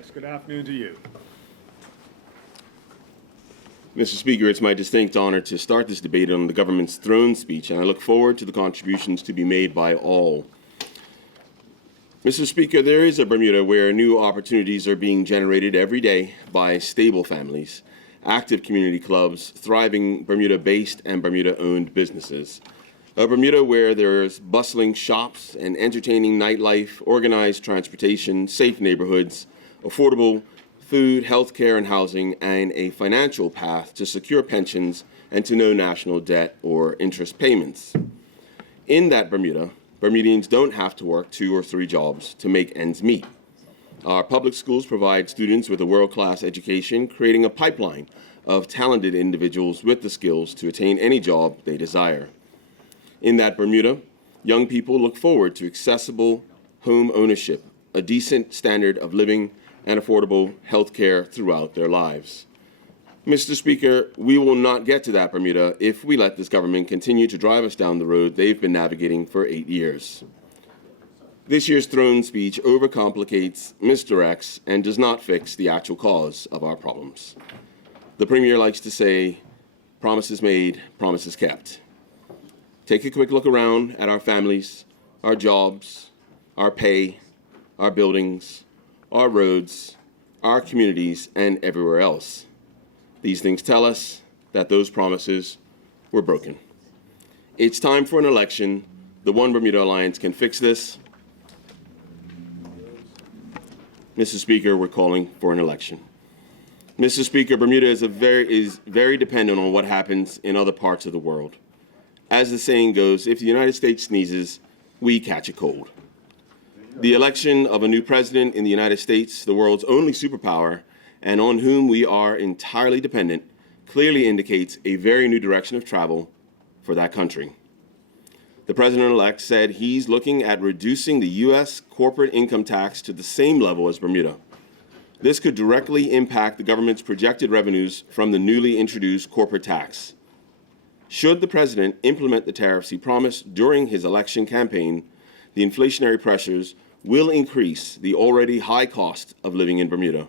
Yes, good afternoon to you. Mr. Speaker, it's my distinct honor to start this debate on the government's throne speech, and I look forward to the contributions to be made by all. Mr. Speaker, there is a Bermuda where new opportunities are being generated every day by stable families, active community clubs, thriving Bermuda-based and Bermuda-owned businesses. A Bermuda where there's bustling shops and entertaining nightlife, organized transportation, safe neighborhoods, affordable food, healthcare, and housing, and a financial path to secure pensions and to no national debt or interest payments. In that Bermuda, Bermudians don't have to work 2 or 3 jobs to make ends meet. Our public schools provide students with a world-class education, creating a pipeline of talented individuals with the skills to attain any job they desire. In that Bermuda, young people look forward to accessible home ownership, a decent standard of living, and affordable health care throughout their lives. Mr. Speaker, we will not get to that Bermuda if we let this government continue to drive us down the road they've been navigating for 8 years. This year's throne speech overcomplicates, misdirects, and does not fix the actual cause of our problems. The Premier likes to say, promises made, promises kept. Take a quick look around at our families, our jobs, our pay, our buildings, our roads, our communities, and everywhere else. These things tell us that those promises were broken. It's time for an election. The One Bermuda Alliance can fix this. Mr. Speaker, we're calling for an election. Mr. Speaker, Bermuda is very dependent on what happens in other parts of the world. As the saying goes, if the United States sneezes, we catch a cold. The election of a new president in the United States, the world's only superpower, and on whom we are entirely dependent, clearly indicates a very new direction of travel for that country. The president-elect said he's looking at reducing the U.S. corporate income tax to the same level as Bermuda. This could directly impact the government's projected revenues from the newly introduced corporate tax. Should the president implement the tariffs he promised during his election campaign, the inflationary pressures will increase the already high cost of living in Bermuda.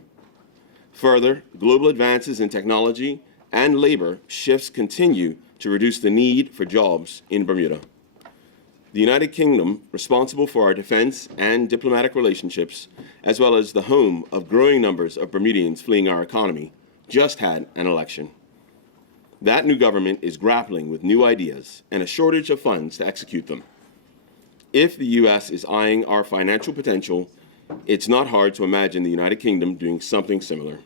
Further, global advances in technology and labor shifts continue to reduce the need for jobs in Bermuda. The United Kingdom, responsible for our defense and diplomatic relationships, as well as the home of growing numbers of Bermudians fleeing our economy, just had an election. That new government is grappling with new ideas and a shortage of funds to execute them. If the U.S. is eyeing our financial potential, it's not hard to imagine the United Kingdom doing something similar.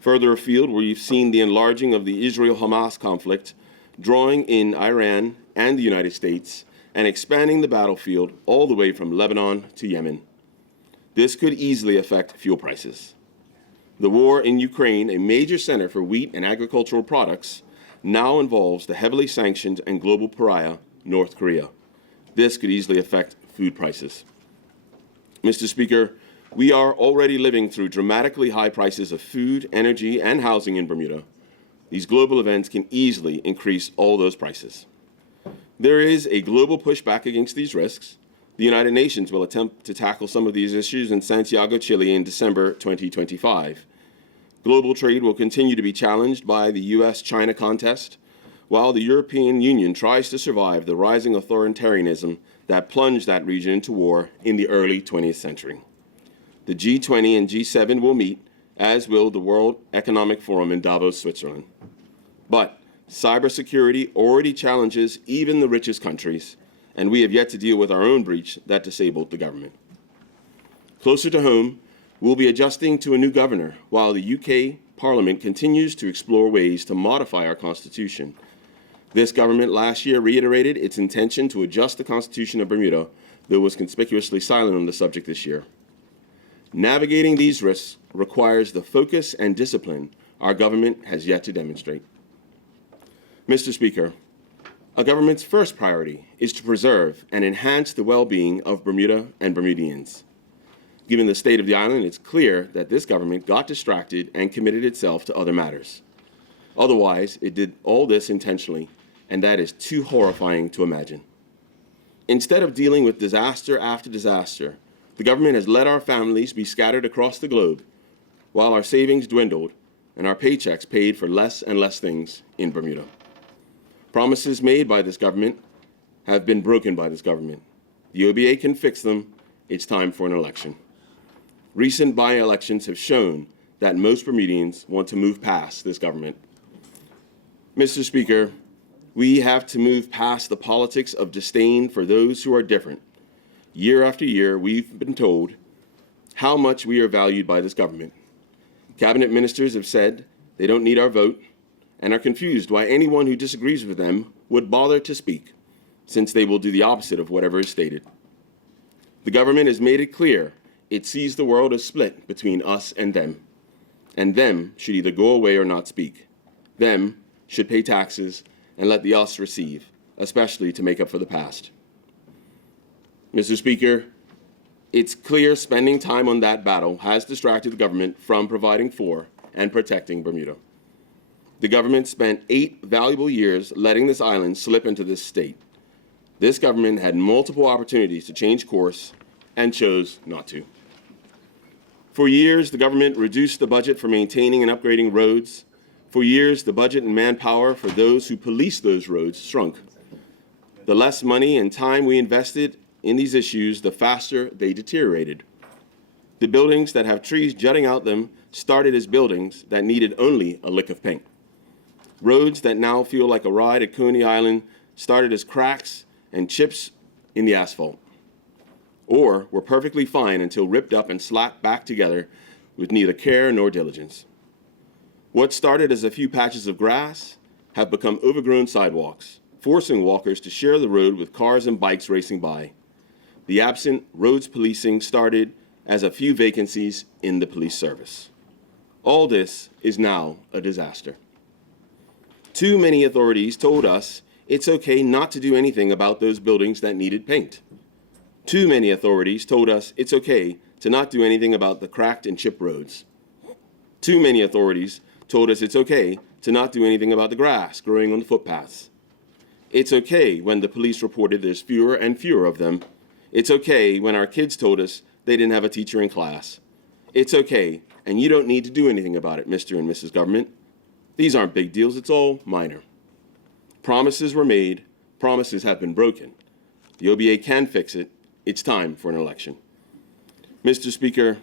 Further afield, we've seen the enlarging of the Israel-Hamas conflict, drawing in Iran and the United States, and expanding the battlefield all the way from Lebanon to Yemen. This could easily affect fuel prices. The war in Ukraine, a major center for wheat and agricultural products, now involves the heavily sanctioned and global pariah, North Korea. This could easily affect food prices. Mr. Speaker, we are already living through dramatically high prices of food, energy, and housing in Bermuda. These global events can easily increase all those prices. There is a global pushback against these risks. The United Nations will attempt to tackle some of these issues in Santiago, Chile in December 2025. Global trade will continue to be challenged by the U.S.-China contest, while the European Union tries to survive the rising authoritarianism that plunged that region into war in the early 20th century. The G20 and G7 will meet, as will the World Economic Forum in Davos, Switzerland. But cybersecurity already challenges even the richest countries, and we have yet to deal with our own breach that disabled the government. Closer to home, we'll be adjusting to a new governor while the UK Parliament continues to explore ways to modify our Constitution. This government last year reiterated its intention to adjust the Constitution of Bermuda, though was conspicuously silent on the subject this year. Navigating these risks requires the focus and discipline our government has yet to demonstrate. Mr. Speaker, a government's first priority is to preserve and enhance the well-being of Bermuda and Bermudians. Given the state of the island, it's clear that this government got distracted and committed itself to other matters. Otherwise, it did all this intentionally, and that is too horrifying to imagine. Instead of dealing with disaster after disaster, The government has let our families be scattered across the globe while our savings dwindled and our paychecks paid for less and less things in Bermuda. Promises made by this government have been broken by this government. The OBA can fix them. It's time for an election. Recent by-elections have shown that most Bermudians want to move past this government. Mr. Speaker, we have to move past the politics of disdain for those who are different. Year after year, we've been told how much we are valued by this government. Cabinet ministers have said they don't need our vote and are confused why anyone who disagrees with them would bother to speak, since they will do the opposite of whatever is stated. The government has made it clear it sees the world as split between us and them should either go away or not speak. Them should pay taxes and let the us receive, especially to make up for the past. Mr. Speaker, it's clear spending time on that battle has distracted the government from providing for and protecting Bermuda. The government spent 8 valuable years letting this island slip into this state. This government had multiple opportunities to change course and chose not to. For years, the government reduced the budget for maintaining and upgrading roads. For years, the budget and manpower for those who police those roads shrunk. The less money and time we invested in these issues, the faster they deteriorated. The buildings that have trees jutting out them started as buildings that needed only a lick of paint. Roads that now feel like a ride at Coney Island started as cracks and chips in the asphalt, or were perfectly fine until ripped up and slapped back together with neither care nor diligence. What started as a few patches of grass have become overgrown sidewalks, forcing walkers to share the road with cars and bikes racing by. The absent roads policing started as a few vacancies in the police service. All this is now a disaster. Too many authorities told us it's okay not to do anything about those buildings that needed paint. Too many authorities told us it's okay to not do anything about the cracked and chipped roads. Too many authorities told us it's okay to not do anything about the grass growing on the footpaths. It's okay when the police reported there's fewer and fewer of them. It's okay when our kids told us they didn't have a teacher in class. It's okay, and you don't need to do anything about it, Mr. and Mrs. Government. These aren't big deals, it's all minor. Promises were made, promises have been broken. The OBA can fix it. It's time for an election. Mr. Speaker,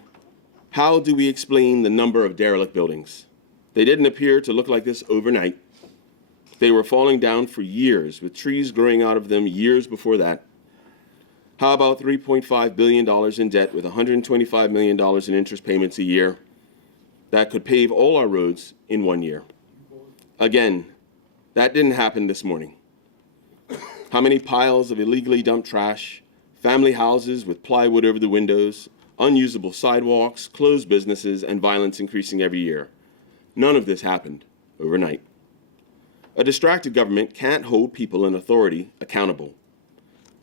how do we explain the number of derelict buildings? They didn't appear to look like this overnight. They were falling down for years, with trees growing out of them years before that. How about $3.5 billion in debt with $125 million in interest payments a year? That could pave all our roads in 1 year. Again, that didn't happen this morning. How many piles of illegally dumped trash, family houses with plywood over the windows, unusable sidewalks, closed businesses, and violence increasing every year? None of this happened overnight. A distracted government can't hold people in authority accountable.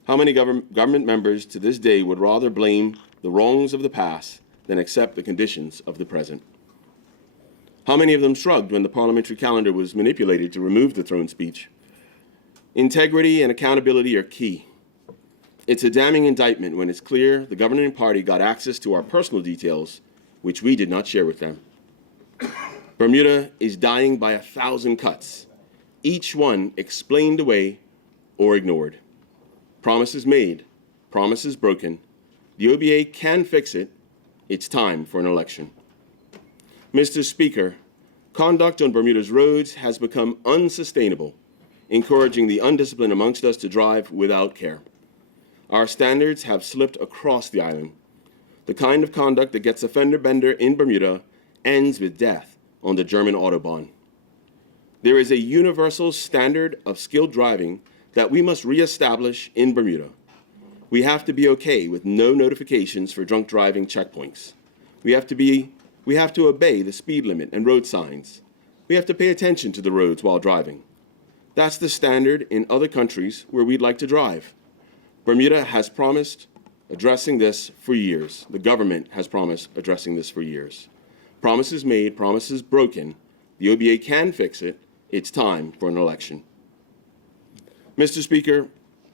How many government members to this day would rather blame the wrongs of the past than accept the conditions of the present? How many of them shrugged when the parliamentary calendar was manipulated to remove the throne speech? Integrity and accountability are key. It's a damning indictment when it's clear the governing party got access to our personal details, which we did not share with them. Bermuda is dying by 1,000 cuts, each one explained away or ignored. Promises made, promises broken. The OBA can fix it. It's time for an election. Mr. Speaker, conduct on Bermuda's roads has become unsustainable, encouraging the undisciplined amongst us to drive without care. Our standards have slipped across the island. The kind of conduct that gets a fender bender in Bermuda ends with death on the German Autobahn. There is a universal standard of skilled driving that we must reestablish in Bermuda. We have to be okay with no notifications for drunk driving checkpoints. We have to obey the speed limit and road signs. We have to pay attention to the roads while driving. That's the standard in other countries where we'd like to drive. Bermuda has promised addressing this for years. The government has promised addressing this for years. Promises made, promises broken. The OBA can fix it. It's time for an election. Mr. Speaker,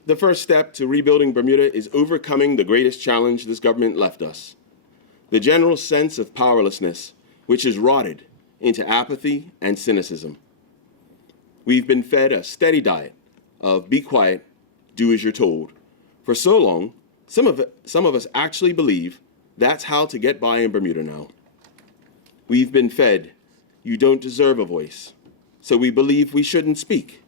The first step to rebuilding Bermuda is overcoming the greatest challenge this government left us, the general sense of powerlessness, which is rotted into apathy and cynicism. We've been fed a steady diet of be quiet, do as you're told. For so long, some of us actually believe that's how to get by in Bermuda now. We've been fed, you don't deserve a voice, so we believe we shouldn't speak.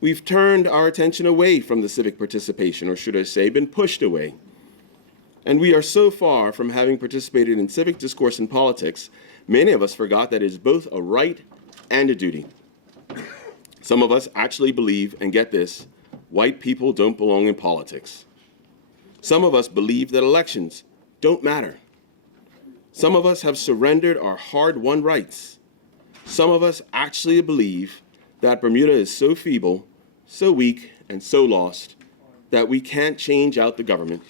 We've turned our attention away from the civic participation, or should I say, been pushed away. And we are so far from having participated in civic discourse and politics, many of us forgot that it is both a right and a duty. Some of us actually believe, and get this, white people don't belong in politics. Some of us believe that elections don't matter. Some of us have surrendered our hard-won rights. Some of us actually believe that Bermuda is so feeble, so weak, and so lost that we can't change out the government.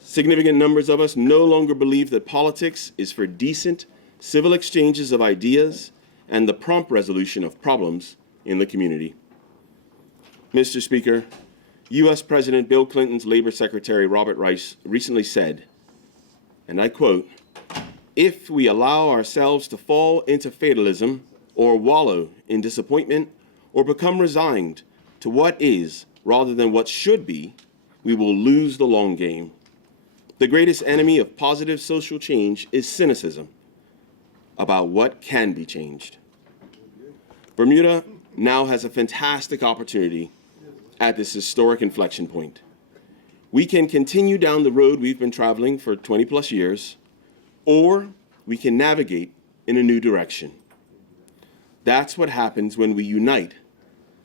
Significant numbers of us no longer believe that politics is for decent civil exchanges of ideas and the prompt resolution of problems in the community. Mr. Speaker, U.S. President Bill Clinton's Labor Secretary Robert Rice recently said, and I quote, "If we allow ourselves to fall into fatalism or wallow in disappointment or become resigned to what is rather than what should be, we will lose the long game. The greatest enemy of positive social change is cynicism about what can be changed." Bermuda now has a fantastic opportunity at this historic inflection point. We can continue down the road we've been traveling for 20 plus years, or we can navigate in a new direction. That's what happens when we unite,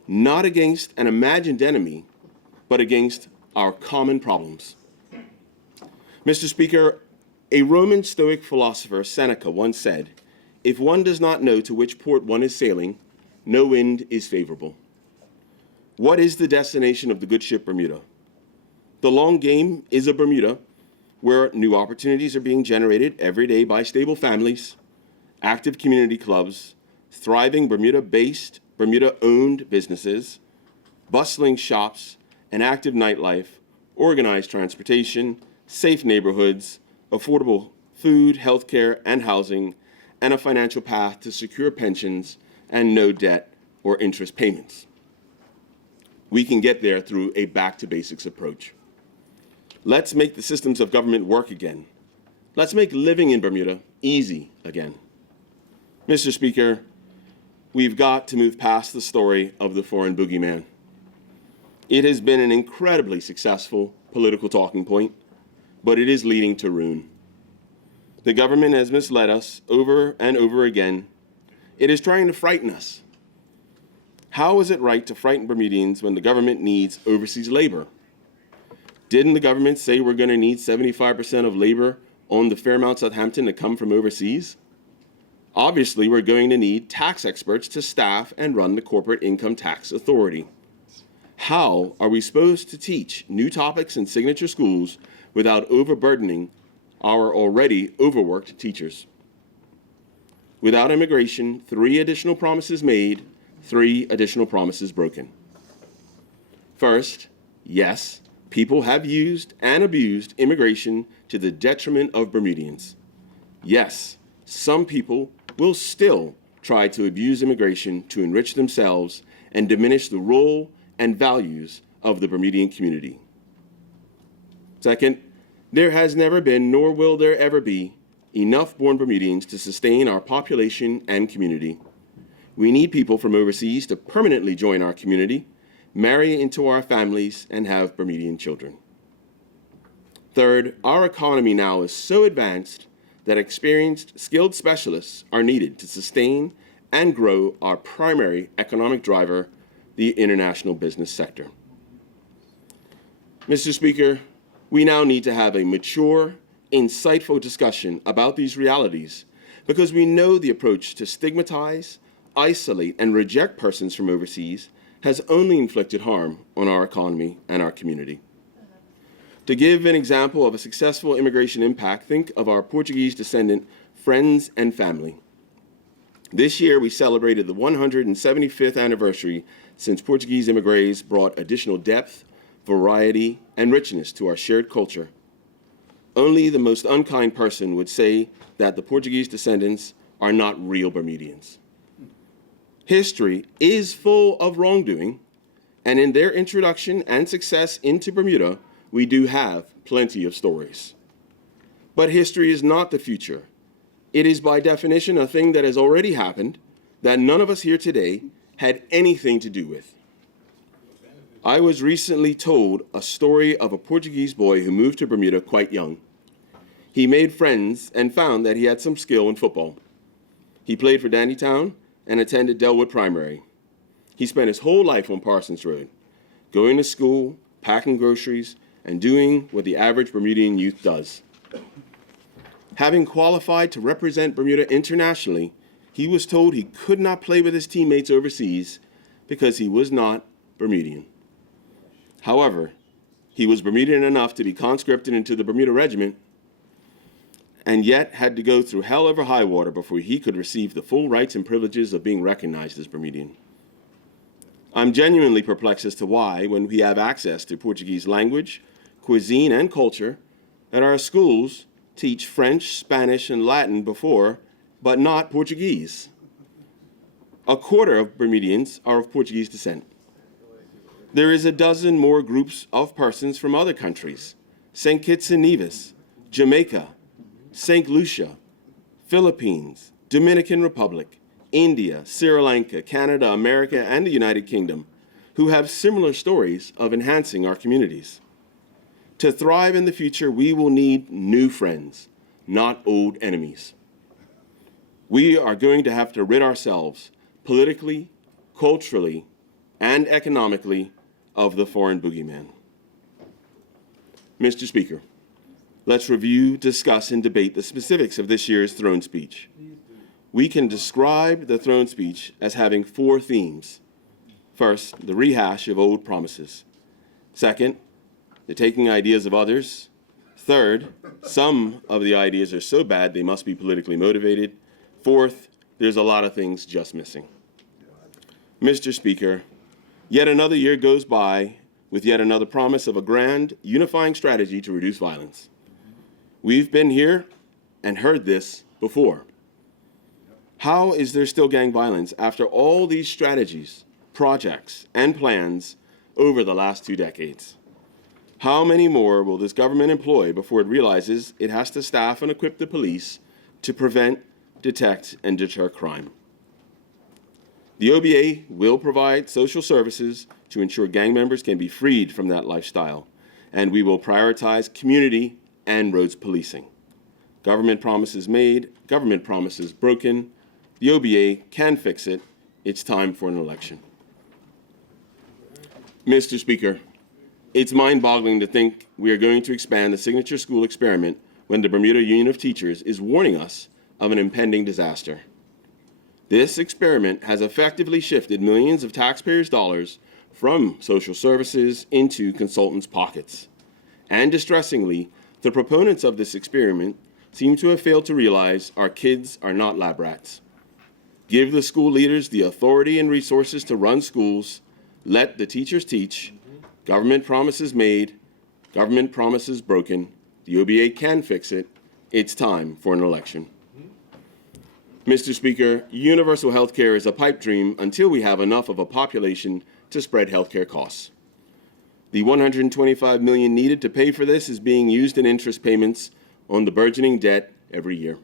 not against an imagined enemy, but against our common problems. Mr. Speaker, a Roman Stoic philosopher, Seneca, once said, "If one does not know to which port one is sailing, no wind is favorable." What is the destination of the good ship Bermuda? The long game is a Bermuda where new opportunities are being generated every day by stable families, active community clubs, thriving Bermuda-based, Bermuda-owned businesses, bustling shops, an active nightlife, organized transportation, safe neighborhoods, affordable food, healthcare, and housing, and a financial path to secure pensions and no debt or interest payments. We can get there through a back-to-basics approach. Let's make the systems of government work again. Let's make living in Bermuda easy again. Mr. Speaker, we've got to move past the story of the foreign boogeyman. It has been an incredibly successful political talking point, but it is leading to ruin. The government has misled us over and over again. It is trying to frighten us. How is it right to frighten Bermudians when the government needs overseas labor? Didn't the government say we're going to need 75% of labor on the Fairmount Southampton to come from overseas? Obviously, we're going to need tax experts to staff and run the Corporate Income Tax Authority. How are we supposed to teach new topics in signature schools without overburdening our already overworked teachers? Without immigration, 3 additional promises made, 3 additional promises broken. First, yes, people have used and abused immigration to the detriment of Bermudians. Yes, some people will still try to abuse immigration to enrich themselves and diminish the role and values of the Bermudian community. Second, there has never been, nor will there ever be, enough born Bermudians to sustain our population and community. We need people from overseas to permanently join our community, marry into our families, and have Bermudian children. Third, our economy now is so advanced that experienced, skilled specialists are needed to sustain and grow our primary economic driver, the international business sector. Mr. Speaker, we now need to have a mature, insightful discussion about these realities because we know the approach to stigmatize, isolate, and reject persons from overseas has only inflicted harm on our economy and our community. To give an example of a successful immigration impact, think of our Portuguese descendant friends and family. This year, we celebrated the 175th anniversary since Portuguese immigrants brought additional depth, variety, and richness to our shared culture. Only the most unkind person would say that the Portuguese descendants are not real Bermudians. History is full of wrongdoing, and in their introduction and success into Bermuda, we do have plenty of stories. But history is not the future. It is by definition a thing that has already happened that none of us here today had anything to do with. I was recently told a story of a Portuguese boy who moved to Bermuda quite young. He made friends and found that he had some skill in football. He played for Dandytown and attended Delwood Primary. He spent his whole life on Parsons Road, going to school, packing groceries, and doing what the average Bermudian youth does. Having qualified to represent Bermuda internationally, he was told he could not play with his teammates overseas because he was not Bermudian. However, he was Bermudian enough to be conscripted into the Bermuda Regiment, and yet had to go through hell over high water before he could receive the full rights and privileges of being recognized as Bermudian. I'm genuinely perplexed as to why, when we have access to Portuguese language, cuisine, and culture, that our schools teach French, Spanish, and Latin before, but not Portuguese. A quarter of Bermudians are of Portuguese descent. There is a dozen more groups of persons from other countries: St. Kitts and Nevis, Jamaica, St. Lucia, Philippines, Dominican Republic, India, Sri Lanka, Canada, America, and the United Kingdom, who have similar stories of enhancing our communities. To thrive in the future, we will need new friends, not old enemies. We are going to have to rid ourselves, politically, culturally, and economically, of the foreign boogeyman. Mr. Speaker, let's review, discuss, and debate the specifics of this year's throne speech. We can describe the throne speech as having 4 themes. First, the rehash of old promises. Second, the taking ideas of others. Third, some of the ideas are so bad they must be politically motivated. Fourth, there's a lot of things just missing. Mr. Speaker, yet another year goes by with yet another promise of a grand, unifying strategy to reduce violence. We've been here and heard this before. How is there still gang violence after all these strategies, projects, and plans over the last 2 decades? How many more will this government employ before it realizes it has to staff and equip the police to prevent, detect, and deter crime? The OBA will provide social services to ensure gang members can be freed from that lifestyle, and we will prioritize community and roads policing. Government promises made, government promises broken. The OBA can fix it. It's time for an election. Mr. Speaker, it's mind-boggling to think we are going to expand the signature school experiment when the Bermuda Union of Teachers is warning us of an impending disaster. This experiment has effectively shifted millions of taxpayers' dollars from social services into consultants' pockets. And distressingly, the proponents of this experiment seem to have failed to realize our kids are not lab rats. Give the school leaders the authority and resources to run schools. Let the teachers teach. Government promises made, government promises broken. The OBA can fix it. It's time for an election. Mr. Speaker, universal health care is a pipe dream until we have enough of a population to spread health care costs. The $125 million needed to pay for this is being used in interest payments on the burgeoning debt every year.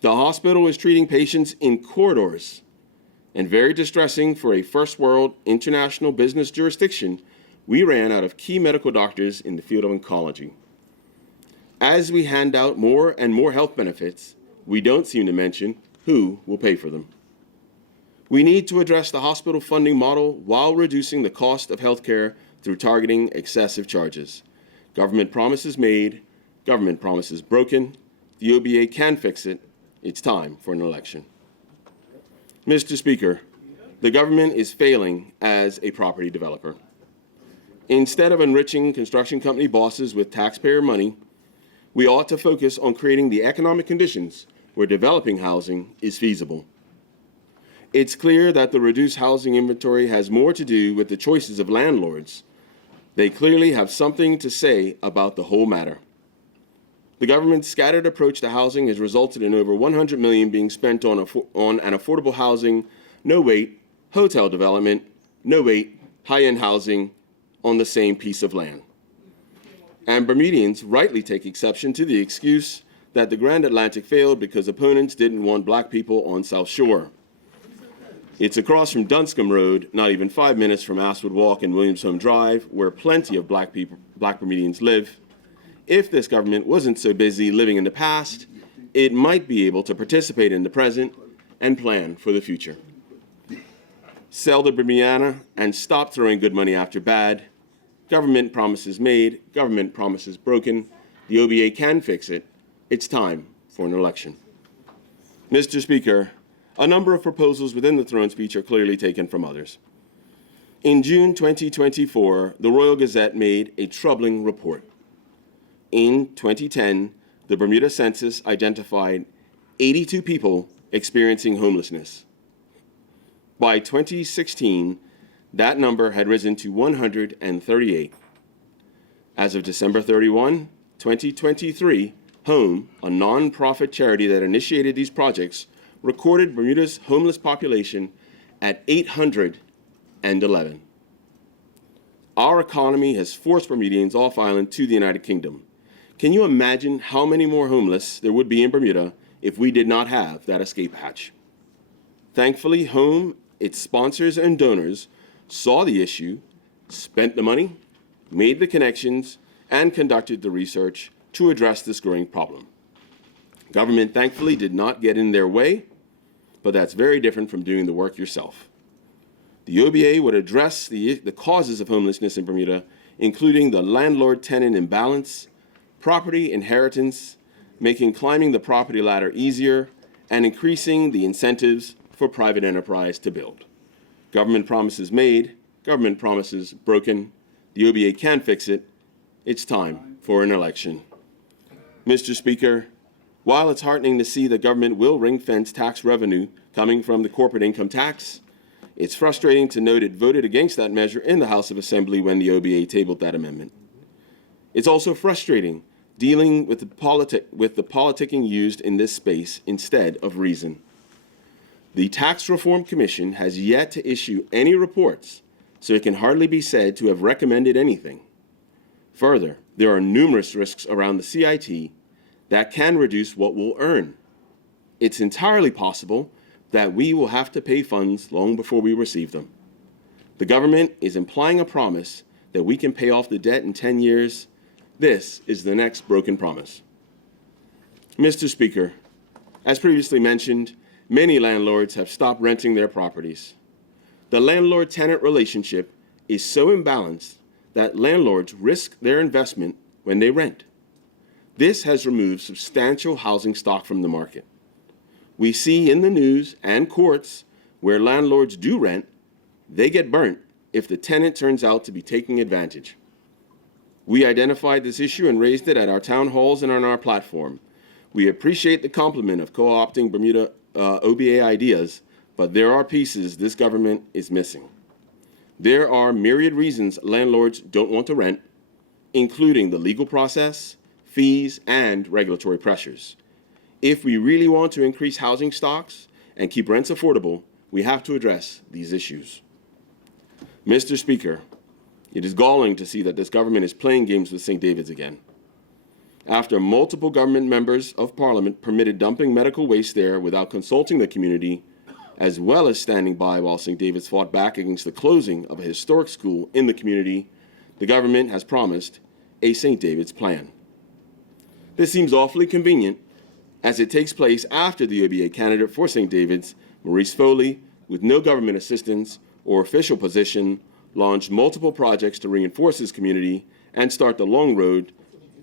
The hospital is treating patients in corridors, and very distressing for a first world international business jurisdiction, we ran out of key medical doctors in the field of oncology. As we hand out more and more health benefits, we don't seem to mention who will pay for them. We need to address the hospital funding model while reducing the cost of health care through targeting excessive charges. Government promises made, government promises broken. The OBA can fix it. It's time for an election. Mr. Speaker, the government is failing as a property developer. Instead of enriching construction company bosses with taxpayer money, we ought to focus on creating the economic conditions where developing housing is feasible. It's clear that the reduced housing inventory has more to do with the choices of landlords. They clearly have something to say about the whole matter. The government's scattered approach to housing has resulted in over $100 million being spent on an affordable housing, no-wait, hotel development, no-wait, high-end housing on the same piece of land. And Bermudians rightly take exception to the excuse that the Grand Atlantic failed because opponents didn't want black people on South Shore. It's across from Dunscombe Road, not even 5 minutes from Ashwood Walk and Williamshome Drive, where plenty of black Bermudians live. If this government wasn't so busy living in the past, it might be able to participate in the present and plan for the future. Sell the Bermudiana and stop throwing good money after bad. Government promises made, government promises broken. The OBA can fix it. It's time for an election. Mr. Speaker, a number of proposals within the throne speech are clearly taken from others. In June 2024, the Royal Gazette made a troubling report. In 2010, the Bermuda census identified 82 people experiencing homelessness. By 2016, that number had risen to 138. As of December 31, 2023, Home, a nonprofit charity that initiated these projects, recorded Bermuda's homeless population at 811. Our economy has forced Bermudians off island to the United Kingdom. Can you imagine how many more homeless there would be in Bermuda if we did not have that escape hatch? Thankfully, Home, its sponsors and donors saw the issue, spent the money, made the connections, and conducted the research to address this growing problem. Government thankfully did not get in their way, but that's very different from doing the work yourself. The OBA would address the causes of homelessness in Bermuda, including the landlord-tenant imbalance, property inheritance, making climbing the property ladder easier, and increasing the incentives for private enterprise to build. Government promises made, government promises broken. The OBA can fix it. It's time for an election. Mr. Speaker, while it's heartening to see the government will ring-fence tax revenue coming from the corporate income tax, it's frustrating to note it voted against that measure in the House of Assembly when the OBA tabled that amendment. It's also frustrating dealing with the politicking used in this space instead of reason. The Tax Reform Commission has yet to issue any reports, so it can hardly be said to have recommended anything. Further, there are numerous risks around the CIT that can reduce what we'll earn. It's entirely possible that we will have to pay funds long before we receive them. The government is implying a promise that we can pay off the debt in 10 years. This is the next broken promise. Mr. Speaker, as previously mentioned, many landlords have stopped renting their properties. The landlord-tenant relationship is so imbalanced that landlords risk their investment when they rent. This has removed substantial housing stock from the market. We see in the news and courts where landlords do rent, they get burnt if the tenant turns out to be taking advantage. We identified this issue and raised it at our town halls and on our platform. We appreciate the compliment of co-opting Bermuda OBA ideas, but there are pieces this government is missing. There are myriad reasons landlords don't want to rent, including the legal process, fees, and regulatory pressures. If we really want to increase housing stocks and keep rents affordable, we have to address these issues. Mr. Speaker, it is galling to see that this government is playing games with St. David's again. After multiple government members of Parliament permitted dumping medical waste there without consulting the community, as well as standing by while St. David's fought back against the closing of a historic school in the community, the government has promised a St. David's plan. This seems awfully convenient, as it takes place after the OBA candidate for St. David's, Maurice Foley, with no government assistance or official position, launched multiple projects to reinforce his community and start the long road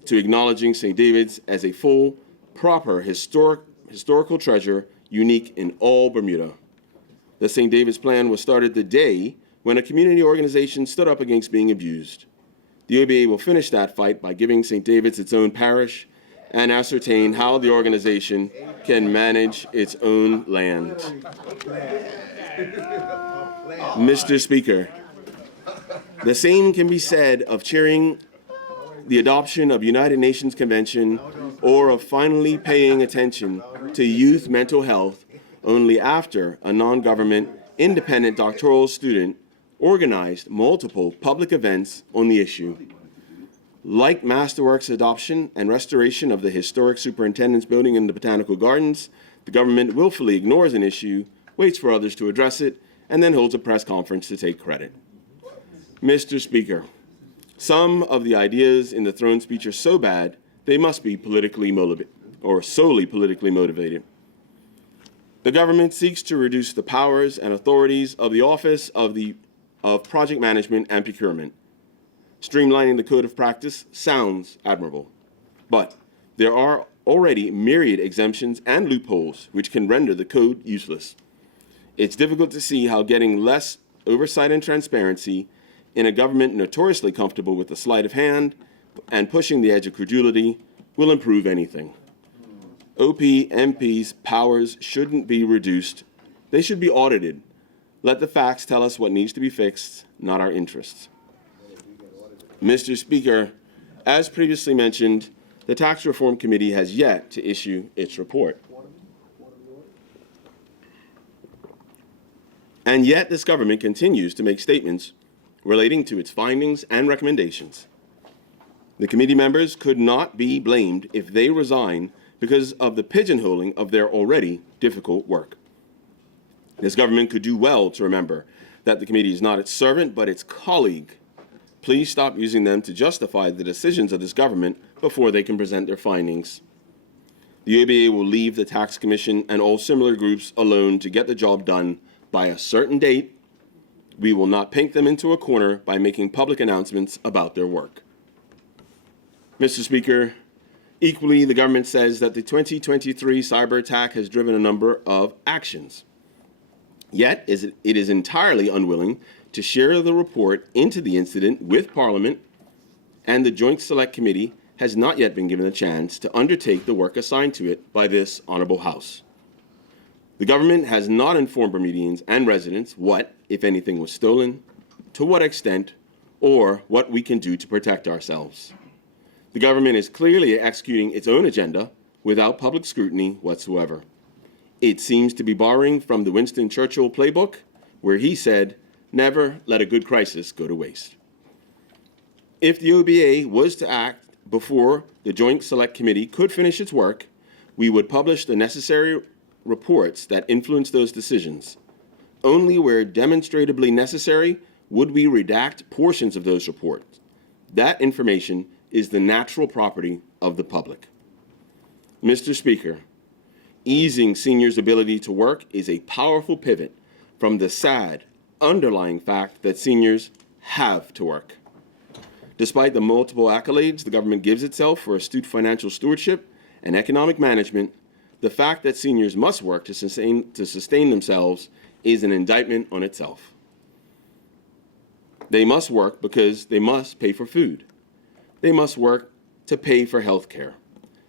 to acknowledging St. David's as a full, proper historical treasure unique in all Bermuda. The St. David's plan was started the day when a community organization stood up against being abused. The OBA will finish that fight by giving St. David's its own parish and ascertain how the organization can manage its own land. Mr. Speaker, the same can be said of cheering the adoption of United Nations Convention or of finally paying attention to youth mental health only after a non-government independent doctoral student organized multiple public events on the issue. Like Masterworks' adoption and restoration of the historic superintendent's building in the Botanical Gardens, the government willfully ignores an issue, waits for others to address it, and then holds a press conference to take credit. Mr. Speaker, some of the ideas in the throne speech are so bad, they must be politically motivated, or solely politically motivated. The government seeks to reduce the powers and authorities of the Office of Project Management and Procurement. Streamlining the code of practice sounds admirable, but there are already myriad exemptions and loopholes which can render the code useless. It's difficult to see how getting less oversight and transparency in a government notoriously comfortable with the sleight of hand and pushing the edge of credulity will improve anything. OPMP's powers shouldn't be reduced. They should be audited. Let the facts tell us what needs to be fixed, not our interests. Mr. Speaker, as previously mentioned, the Tax Reform Committee has yet to issue its report. And yet this government continues to make statements relating to its findings and recommendations. The committee members could not be blamed if they resign because of the pigeonholing of their already difficult work. This government could do well to remember that the committee is not its servant, but its colleague. Please stop using them to justify the decisions of this government before they can present their findings. The OBA will leave the Tax Commission and all similar groups alone to get the job done by a certain date. We will not paint them into a corner by making public announcements about their work. Mr. Speaker, equally, the government says that the 2023 cyber attack has driven a number of actions. Yet, it is entirely unwilling to share the report into the incident with Parliament, and the Joint Select Committee has not yet been given a chance to undertake the work assigned to it by this Honourable House. The government has not informed Bermudians and residents what, if anything, was stolen, to what extent, or what we can do to protect ourselves. The government is clearly executing its own agenda without public scrutiny whatsoever. It seems to be borrowing from the Winston Churchill playbook, where he said, "Never let a good crisis go to waste." If the OBA was to act before the Joint Select Committee could finish its work, we would publish the necessary reports that influence those decisions. Only where demonstrably necessary would we redact portions of those reports. That information is the natural property of the public. Mr. Speaker, easing seniors' ability to work is a powerful pivot from the sad underlying fact that seniors have to work. Despite the multiple accolades the government gives itself for astute financial stewardship and economic management, the fact that seniors must work to sustain themselves is an indictment on itself. They must work because they must pay for food. They must work to pay for health care.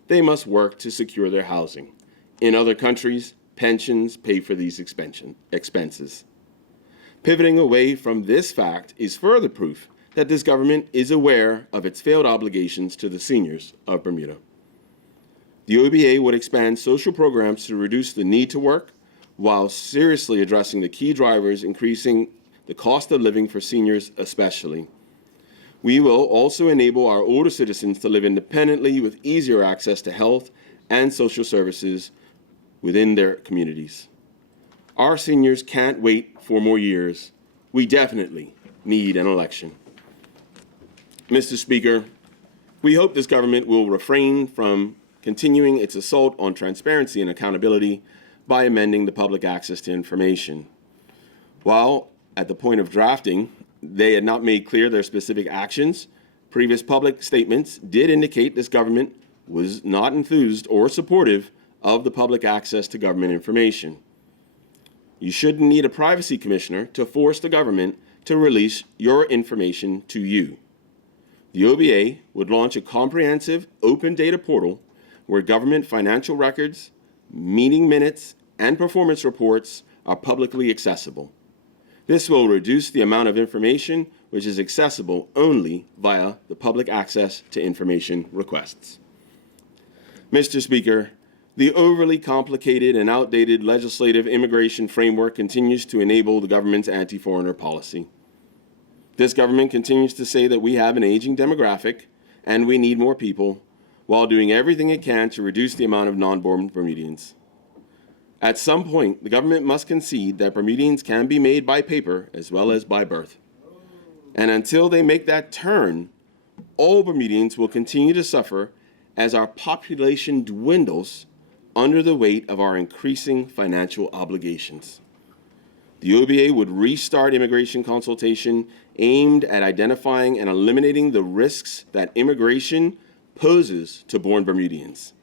They must work to secure their housing. In other countries, pensions pay for these expenses. Pivoting away from this fact is further proof that this government is aware of its failed obligations to the seniors of Bermuda. The OBA would expand social programs to reduce the need to work while seriously addressing the key drivers increasing the cost of living for seniors especially. We will also enable our older citizens to live independently with easier access to health and social services within their communities. Our seniors can't wait 4 more years. We definitely need an election. Mr. Speaker, we hope this government will refrain from continuing its assault on transparency and accountability by amending the Public Access to Information. While at the point of drafting, they had not made clear their specific actions, previous public statements did indicate this government was not enthused or supportive of the public access to government information. You shouldn't need a privacy commissioner to force the government to release your information to you. The OBA would launch a comprehensive open data portal where government financial records, meeting minutes, and performance reports are publicly accessible. This will reduce the amount of information which is accessible only via the public access to information requests. Mr. Speaker, the overly complicated and outdated legislative immigration framework continues to enable the government's anti-foreigner policy. This government continues to say that we have an aging demographic and we need more people, while doing everything it can to reduce the amount of non-born Bermudians. At some point, the government must concede that Bermudians can be made by paper as well as by birth. And until they make that turn, all Bermudians will continue to suffer as our population dwindles under the weight of our increasing financial obligations. The OBA would restart immigration consultation aimed at identifying and eliminating the risks that immigration poses to born Bermudians.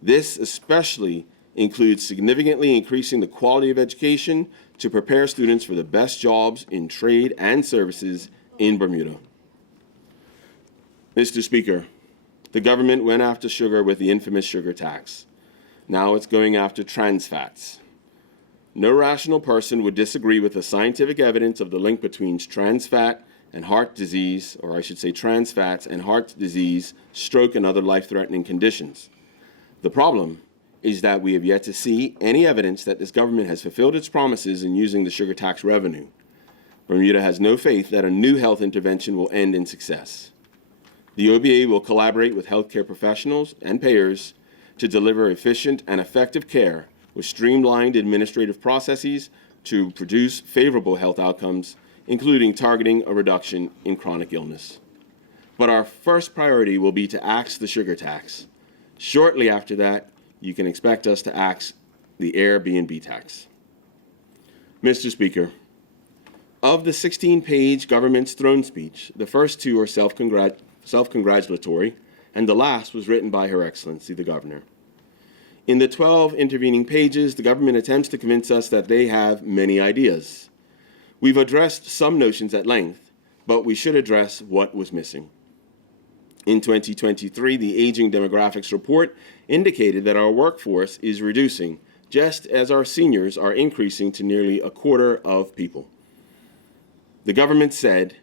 This especially includes significantly increasing the quality of education to prepare students for the best jobs in trade and services in Bermuda. Mr. Speaker, the government went after sugar with the infamous sugar tax. Now it's going after trans fats. No rational person would disagree with the scientific evidence of the link between trans fat and heart disease, or I should say trans fats and heart disease, stroke, and other life-threatening conditions. The problem is that we have yet to see any evidence that this government has fulfilled its promises in using the sugar tax revenue. Bermuda has no faith that a new health intervention will end in success. The OBA will collaborate with healthcare professionals and payers to deliver efficient and effective care with streamlined administrative processes to produce favorable health outcomes, including targeting a reduction in chronic illness. But our first priority will be to axe the sugar tax. Shortly after that, you can expect us to axe the Airbnb tax. Mr. Speaker, of the 16-page government's throne speech, the first two are self-congratulatory, and the last was written by Her Excellency, the Governor. In the 12 intervening pages, the government attempts to convince us that they have many ideas. We've addressed some notions at length, but we should address what was missing. In 2023, the Aging Demographics Report indicated that our workforce is reducing, just as our seniors are increasing to nearly a quarter of people. The government said,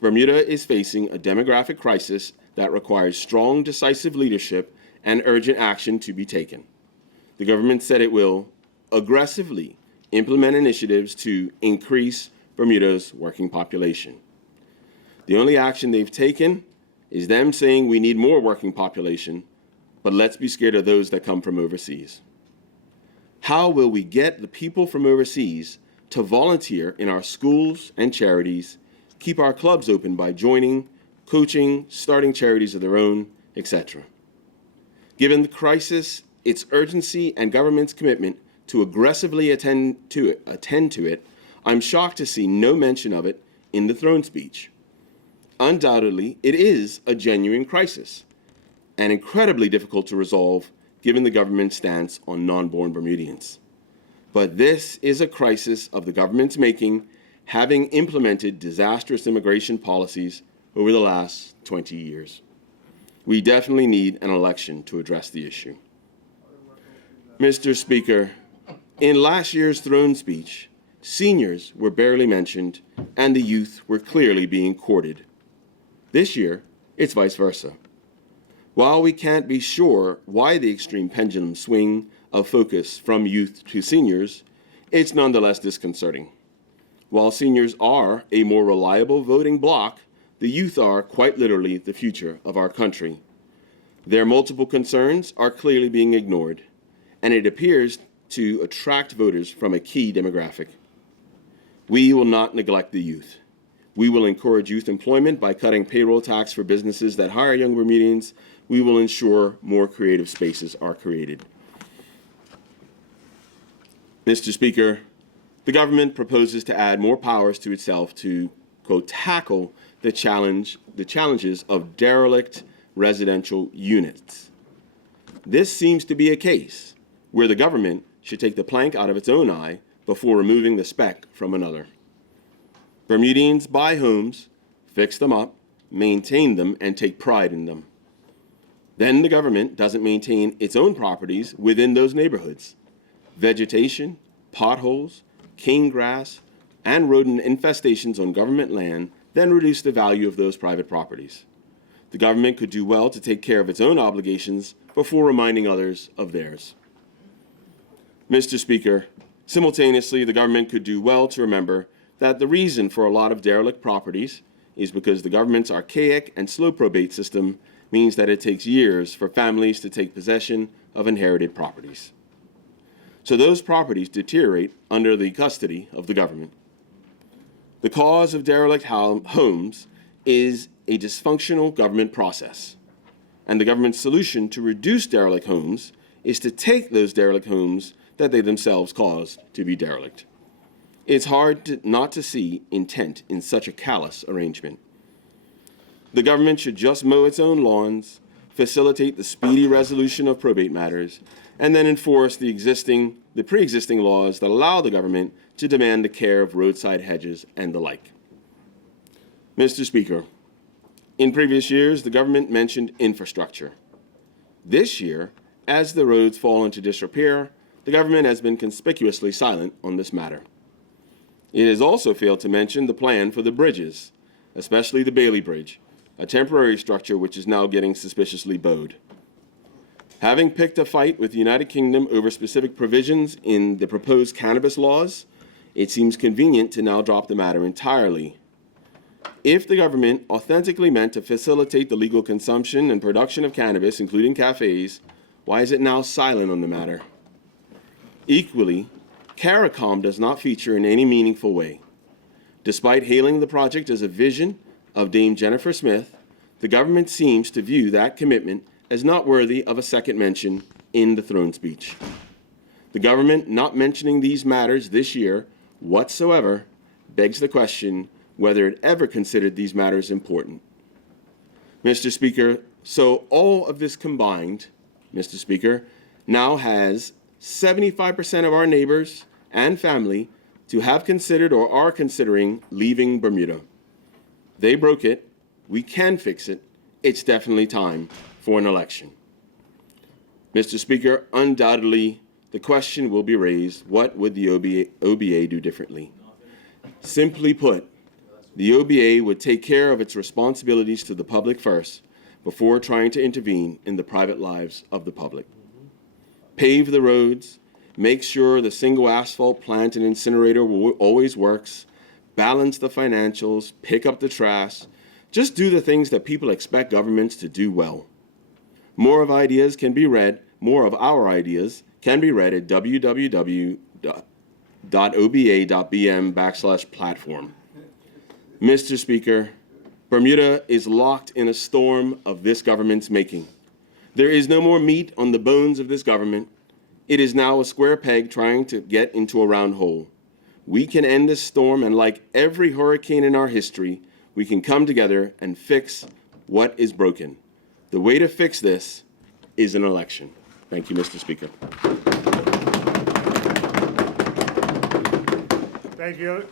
Bermuda is facing a demographic crisis that requires strong, decisive leadership and urgent action to be taken. The government said it will aggressively implement initiatives to increase Bermuda's working population. The only action they've taken is them saying we need more working population, but let's be scared of those that come from overseas. How will we get the people from overseas to volunteer in our schools and charities, keep our clubs open by joining, coaching, starting charities of their own, etc.? Given the crisis, its urgency, and government's commitment to aggressively attend to it, I'm shocked to see no mention of it in the throne speech. Undoubtedly, it is a genuine crisis and incredibly difficult to resolve given the government's stance on non-born Bermudians. But this is a crisis of the government's making, having implemented disastrous immigration policies over the last 20 years. We definitely need an election to address the issue. Mr. Speaker, in last year's throne speech, seniors were barely mentioned and the youth were clearly being courted. This year, it's vice versa. While we can't be sure why the extreme pendulum swing of focus from youth to seniors, it's nonetheless disconcerting. While seniors are a more reliable voting bloc, the youth are quite literally the future of our country. Their multiple concerns are clearly being ignored, and it appears to attract voters from a key demographic. We will not neglect the youth. We will encourage youth employment by cutting payroll tax for businesses that hire young Bermudians. We will ensure more creative spaces are created. Mr. Speaker, the government proposes to add more powers to itself to, quote, tackle the challenges of derelict residential units. This seems to be a case where the government should take the plank out of its own eye before removing the speck from another. Bermudians buy homes, fix them up, maintain them, and take pride in them. Then the government doesn't maintain its own properties within those neighborhoods. Vegetation, potholes, cane grass, and rodent infestations on government land, then reduce the value of those private properties. The government could do well to take care of its own obligations before reminding others of theirs. Mr. Speaker, simultaneously, the government could do well to remember that the reason for a lot of derelict properties is because the government's archaic and slow probate system means that it takes years for families to take possession of inherited properties. So those properties deteriorate under the custody of the government. The cause of derelict homes is a dysfunctional government process, and the government's solution to reduce derelict homes is to take those derelict homes that they themselves caused to be derelict. It's hard not to see intent in such a callous arrangement. The government should just mow its own lawns, facilitate the speedy resolution of probate matters, and then enforce the pre-existing laws that allow the government to demand the care of roadside hedges and the like. Mr. Speaker, in previous years, the government mentioned infrastructure. This year, as the roads fall into disrepair, the government has been conspicuously silent on this matter. It has also failed to mention the plan for the bridges, especially the Bailey Bridge, a temporary structure which is now getting suspiciously bowed. Having picked a fight with the United Kingdom over specific provisions in the proposed cannabis laws, it seems convenient to now drop the matter entirely. If the government authentically meant to facilitate the legal consumption and production of cannabis, including cafes, why is it now silent on the matter? Equally, CARICOM does not feature in any meaningful way. Despite hailing the project as a vision of Dame Jennifer Smith, the government seems to view that commitment as not worthy of a second mention in the throne speech. The government not mentioning these matters this year whatsoever begs the question whether it ever considered these matters important. Mr. Speaker, so all of this combined, Mr. Speaker, now has 75% of our neighbors and family to have considered or are considering leaving Bermuda. They broke it. We can fix it. It's definitely time for an election. Mr. Speaker, undoubtedly, the question will be raised, what would the OBA do differently? Simply put, the OBA would take care of its responsibilities to the public first before trying to intervene in the private lives of the public. Pave the roads, make sure the single asphalt plant and incinerator always works, balance the financials, pick up the trash, just do the things that people expect governments to do well. More of our ideas can be read at www.oba.bm/platform. Mr. Speaker, Bermuda is locked in a storm of this government's making. There is no more meat on the bones of this government. It is now a square peg trying to get into a round hole. We can end this storm, and like every hurricane in our history, we can come together and fix what is broken. The way to fix this is an election. Thank you, Mr. Speaker. Thank you.